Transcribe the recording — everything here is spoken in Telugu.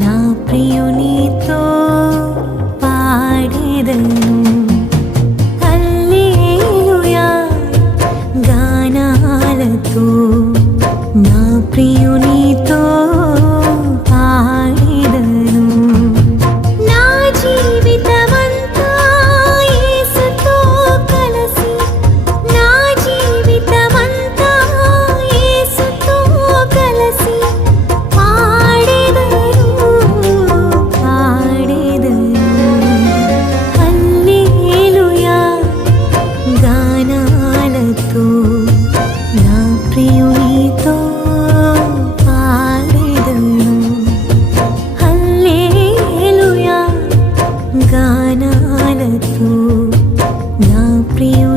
నా ప్రియునితో you.